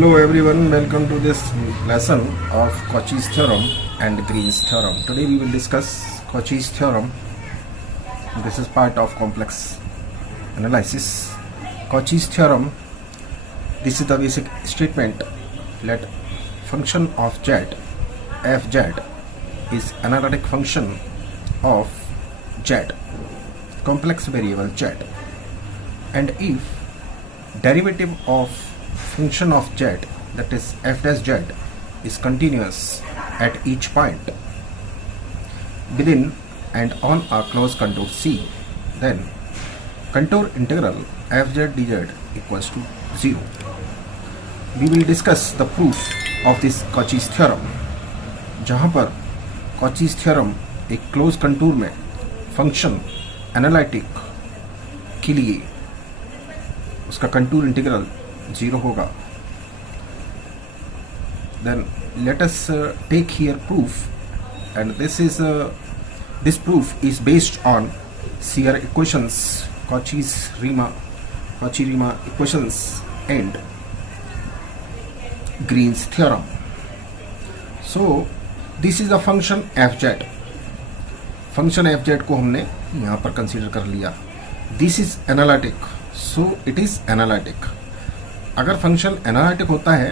Hello everyone, welcome to this lesson of Cauchy's theorem and Green's theorem. Today we will discuss Cauchy's theorem. This is part of complex analysis. Cauchy's theorem, this is the basic statement. Let function of z, fz, is analytic function of z, complex variable z, and if derivative of function of z, that is f dash z, is continuous at each point within and on a closed contour C, then contour integral fz dz equals to 0. We will discuss the proof of this Cauchy's theorem, जहाँ पर Cauchy's theorem एक close contour में function analytic के लिए उसका contour integral 0 होगा. Then let us take here proof, and this proof is based on Sear equations, Cauchy-Riemann equations and Green's theorem. So this is the function fz. Function fz को हमने यहाँ पर consider कर लिया. This is analytic, so it is analytic. अगर function analytic होता है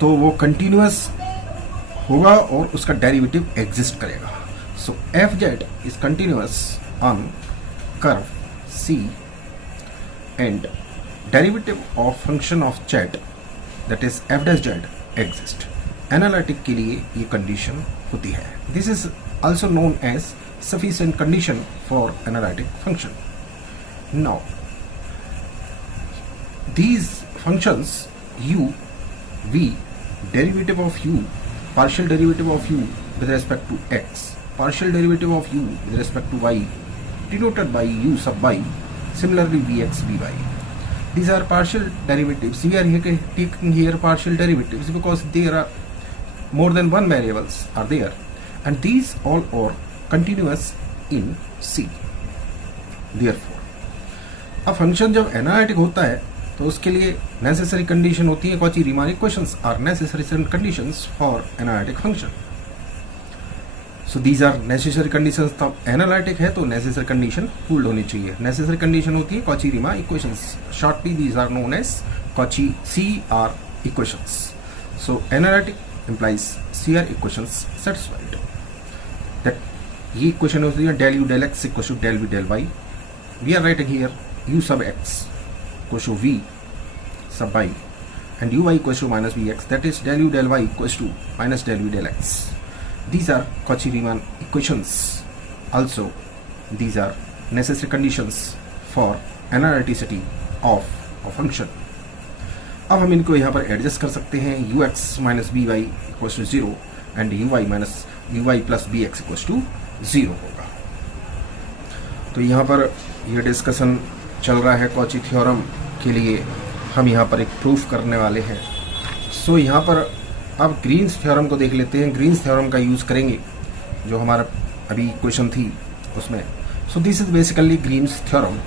तो वो कंटिन्यूअस होगा और उसका डेरिवेटिव एग्जिस्ट करेगा. सो fz is continuous on curve C and derivative of function of z, that is f dash z, exist. Analytic के लिए ये कंडीशन होती है. This is also known as sufficient condition for analytic function. Now, these functions u, v, derivative of u, partial derivative of u with respect to x, partial derivative of u with respect to y, denoted by u sub y, similarly vx, vy. These are partial derivatives. We are taking here partial derivatives because there are more than one variables are there. And these all are continuous in C. Therefore, अब function जब analytic होता है तो उसके लिए necessary condition होती है Cauchy-Riemann equations are necessary conditions for analytic function. So these are necessary conditions. तब एनालिटिक है तो नेसेसरी कंडीशन फुल होनी चाहिए. नेसेसरी कंडीशन होती है Cauchy-Riemann equations. Shortly these are known as Cauchy-CR equations. So analytic implies CR equations satisfied. That ये equation होती है del u del x equals to del v del y. We are writing here u sub x equals to v sub y and uy equals to minus vx, that is del u del y equals to minus del v del x. These are Cauchy-Riemann equations. Also these are necessary conditions for analyticity of a function. अब हम इनको यहाँ पर adjust कर सकते हैं. ux minus by equals to 0 and uy minus uy plus bx equals to 0 होगा. तो यहाँ पर ये डिस्कशन चल रहा है Cauchy थ्योरम के लिए. हम यहाँ पर एक प्रूफ करने वाले हैं. सो यहाँ पर अब ग्रीन्स थ्योरम को देख लेते हैं. ग्रीन्स थ्योरम का यूज़ करेंगे जो हमारा अभी क्वेश्चन थी उसमें. So this is basically Green's theorem.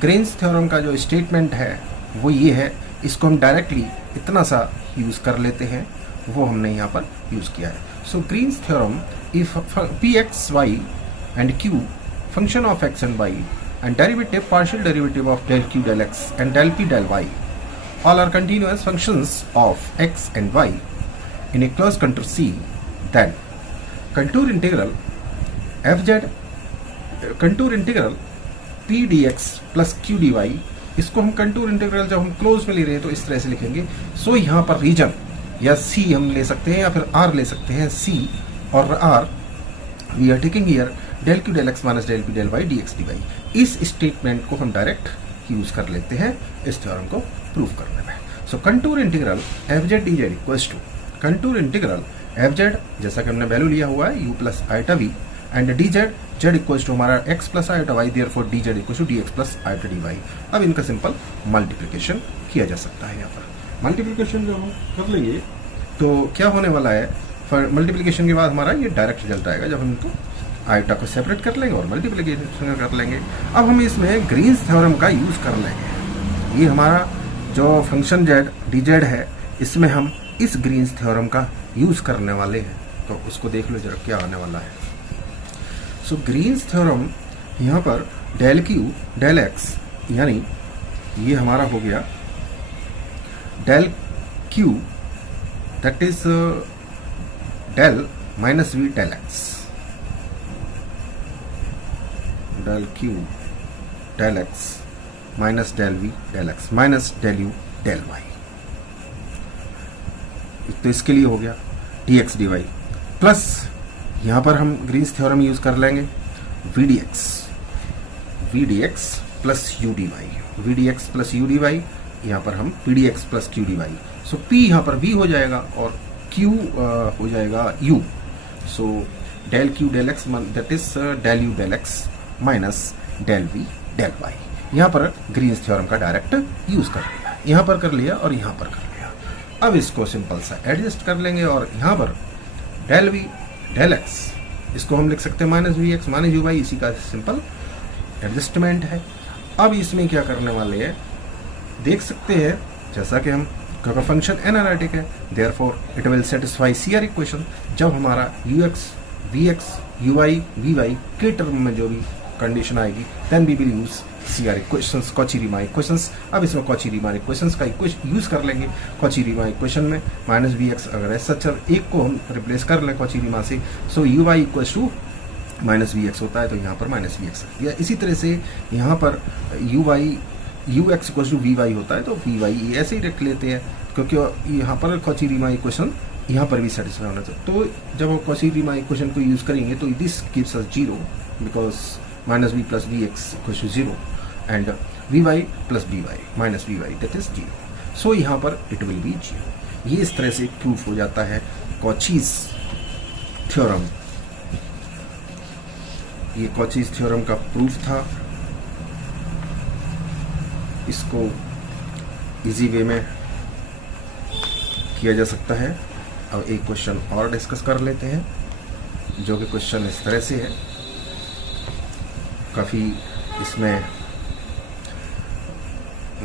Green's theorem का जो स्टेटमेंट है वो ये है. इसको हम डायरेक्टली इतना सा यूज़ कर लेते हैं, वो हमने यहाँ पर यूज़ किया है. So green's theorem, if px y and q, function of x and y, and derivative, partial derivative of del q del x and del p del y, all are continuous functions of x and y in a closed contour C, then contour integral fz, contour integral p dx plus q dy, इसको हम contour integral जब हम close में ले रहे हैं तो इस तरह से लिखेंगे. सो यहाँ पर रीजन या सी हम ले सकते हैं या फिर आर ले सकते हैं. सी और R we are taking here del Q del X minus del P del Y D X D Y. इस स्टेटमेंट को हम डायरेक्ट यूज कर लेते हैं इस थ्योरम को प्रूव करने में. So contour integral F Z D Z equals to contour integral F Z, जैसा कि हमने वैल्यू लिया हुआ है U plus iota V, and D Z, Z equals to हमारा X plus iota Y, therefore D Z equals to D X plus iota D Y. अब इनका simple multiplication किया जा सकता है. यहाँ पर मल्टीप्लिकेशन जब हम कर लेंगे तो क्या होने वाला है, मल्टीप्लिकेशन के बाद हमारा ये डायरेक्ट रिजल्ट आएगा जब हम इनको आइटा को सेपरेट कर लेंगे और मल्टीप्लिकेशन कर लेंगे. अब हम इसमें ग्रीन्स थ्योरम का यूज कर लेंगे. ये हमारा जो फंक्शन जेड डी जेड है, इसमें हम इस ग्रीन्स थ्योरम का यूज़ करने वाले हैं। तो उसको देख लो जरा क्या आने वाला है। सो ग्रीन्स थ्योरम यहाँ पर डेल क्यू डेल एक्स, यानी ये हमारा हो गया del Q, that is del minus V del X, del Q del X minus del V del X minus del U del Y. तो इसके लिए हो गया D X D Y, plus यहाँ पर हम ग्रीन्स थ्योरम यूज कर लेंगे V D X plus U D Y, V D X plus U D Y, यहाँ पर हम P D X plus Q D Y. सो पी यहाँ पर वी हो जाएगा और क्यू हो जाएगा U. So del Q del X that is del U del X minus del V del Y. यहाँ पर ग्रीन्स थ्योरम का डायरेक्ट यूज कर लिया, यहाँ पर कर लिया और यहाँ पर कर लिया। अब इसको सिंपल सा एडजस्ट कर लेंगे और यहाँ पर डेल वी डेल एक्स, इसको हम लिख सकते हैं minus V X minus U Y, इसी का सिंपल एडजस्टमेंट है। अब इसमें क्या करने वाले हैं देख सकते हैं, जैसा कि हम क्योंकि फंक्शन एनालिटिक है, therefore it will satisfy CR equation. जब हमारा U X V X U Y V Y के टर्म में जो भी कंडीशन आएगी, then we will use CR equations, Cauchy Riemann equations. अब इसमें कॉची-रीमान इक्वेशंस का यूज कर लेंगे। कॉची-रीमान इक्वेशन में माइनस वी एक्स अगर ऐसा चल एक को हम रिप्लेस कर लें कॉची-रीमान से, so U Y equal to minus V X होता है, तो यहाँ पर माइनस वी एक्स या इसी तरह से यहाँ पर U X equal to V Y होता है, तो वी वाई ऐसे ही रख लेते हैं क्योंकि यहाँ पर कॉची-रीमान इक्वेशन यहाँ पर भी सेटिस्फाई होना चाहिए। तो जब हम कॉची-रीमान इक्वेशन को यूज करेंगे तो this gives us zero because minus V plus V X equal to zero and V Y plus B Y minus V Y that is zero. So यहाँ पर इट विल बी जीरो। ये इस तरह से proof हो जाता है Cauchy's theorem. ये कॉचीज थ्योरम का प्रूफ था। इसको इजी वे में किया जा सकता है। अब एक क्वेश्चन और डिस्कस कर लेते हैं, जो कि क्वेश्चन इस तरह से है, काफ़ी इसमें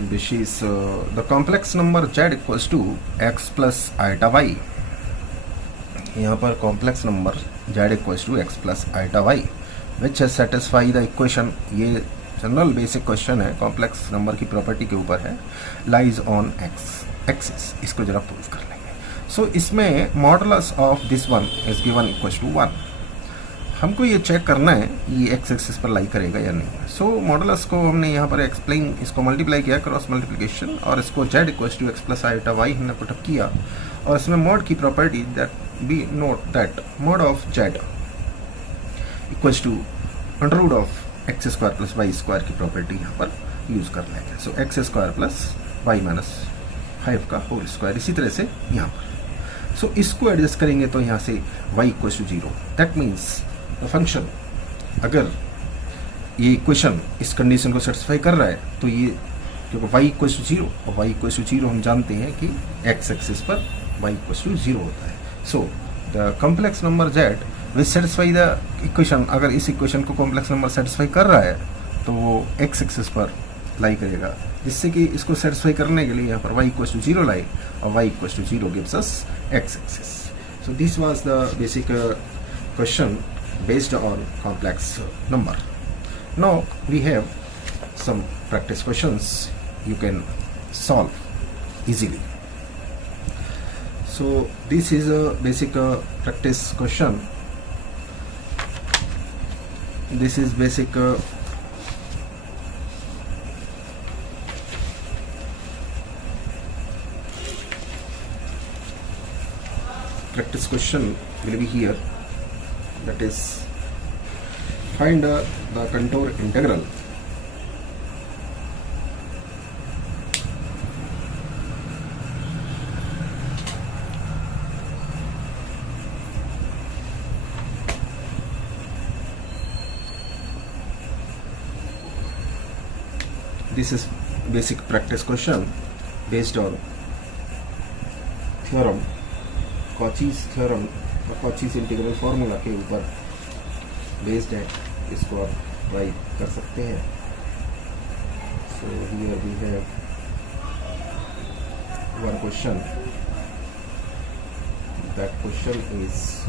विशेष the complex number z equals to X plus iota Y. यहाँ पर complex number z equals to X plus iota Y which satisfy the equation. ये जनरल बेसिक क्वेश्चन है, कॉम्प्लेक्स नंबर की प्रॉपर्टी के ऊपर है, लाइज ऑन एक्स एक्सिस। इसको जरा प्रूव कर लेंगे। सो इसमें modulus of this one is given equals to 1। हमको ये चेक करना है ये एक्स एक्सिस पर लाई करेगा या नहीं। सो मॉडुलस को हमने यहाँ पर एक्सप्लेन, इसको मल्टीप्लाई किया क्रॉस मल्टीप्लिकेशन, और इसको z equals to X plus iota Y हमने पुटअप किया, और इसमें मॉड की property that be note that mod of z equals to under root of X square plus Y square की प्रॉपर्टी यहाँ पर यूज कर लेंगे। So X square plus Y minus 5 का होल स्क्वायर, इसी तरह से यहाँ पर। सो इसको एडजस्ट करेंगे तो यहाँ से y equals to 0, that means the function, अगर ये इक्वेशन इस कंडीशन को सेटिस्फाई कर रहा है तो ये, क्योंकि y इक्वल्स टू 0 और y इक्वल्स टू 0 हम जानते हैं कि x एक्सिस पर y इक्वल्स टू 0 होता है। So the complex number z will satisfy the equation. अगर इस इक्वेशन को कॉम्प्लेक्स नंबर सेटिस्फाई कर रहा है तो वो x एक्सिस पर लाई करेगा, जिससे कि इसको सेटिस्फाई करने के लिए यहाँ पर y इक्वल्स टू 0 लाई, और y equals to 0 gives us x axis. So this was the basic question based on complex number. Now we have some practice questions you can solve easily. So this is a basic practice question. This is basic practice question will be here. That is, find the contour integral this is basic practice question based on theorem, Cauchy's theorem, Cauchy's integral formula के ऊपर based है। इसको आप try कर सकते हैं। So here we have one question. That question is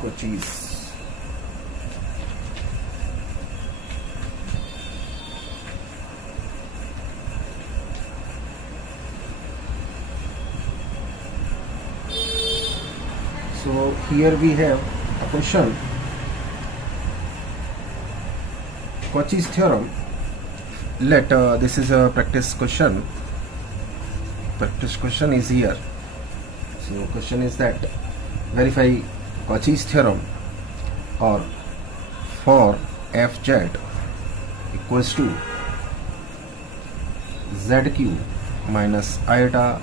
Cauchy's So here we have a question. Cauchy's theorem. Let this is a practice question. Practice question is here. So question is that verify Cauchy's theorem or for fz equals to zq minus iota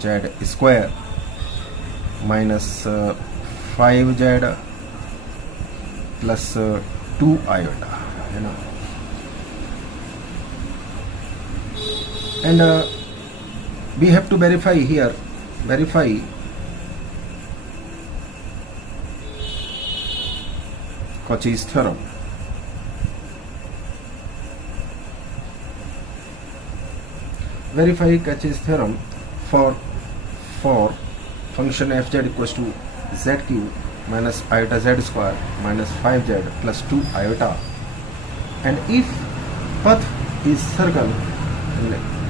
z square minus 5z plus 2 iota, है ना. And we have to verify here, verify Cauchy's theorem. Verify Cauchy's theorem for function fz equals to zq minus iota z square minus 5z plus 2 iota, and if path is circle,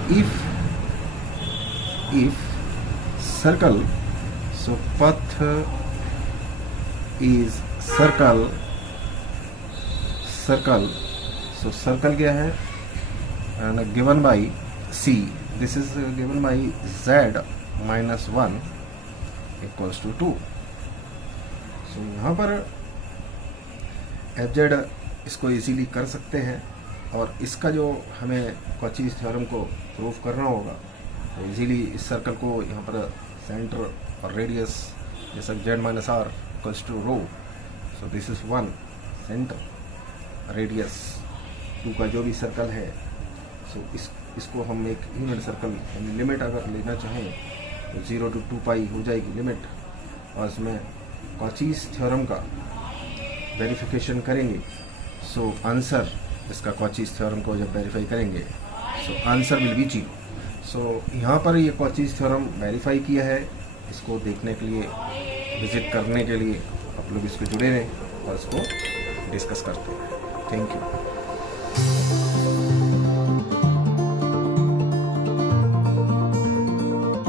if circle, so path is circle, so circle क्या है, and given by c, this is given by z minus 1 equals to 2. So यहाँ पर fz इसको easily कर सकते हैं, और इसका जो हमें Cauchy's थ्योरम को प्रूव करना होगा तो इजीली इस सर्कल को यहाँ पर सेंटर और रेडियस जैसा z minus R equals to rho, so this is 1 centre, radius 2 का जो भी सर्कल है, सो इसको हम एक यूनिट सर्कल लिमिट अगर लेना चाहें तो 0 to 2 पाई हो जाएगी लिमिट, और इसमें Cauchy's थ्योरम का वेरिफिकेशन करेंगे. सो आंसर इसका Cauchy's थ्योरम को जब वेरीफाई करेंगे सो आंसर विल बी 0. सो यहाँ पर ये Cauchy's थ्योरम वेरीफाई किया है. इसको देखने के लिए, विजिट करने के लिए आप लोग इसको जुड़े रहें और इसको डिस्कस करते हैं. Thank you.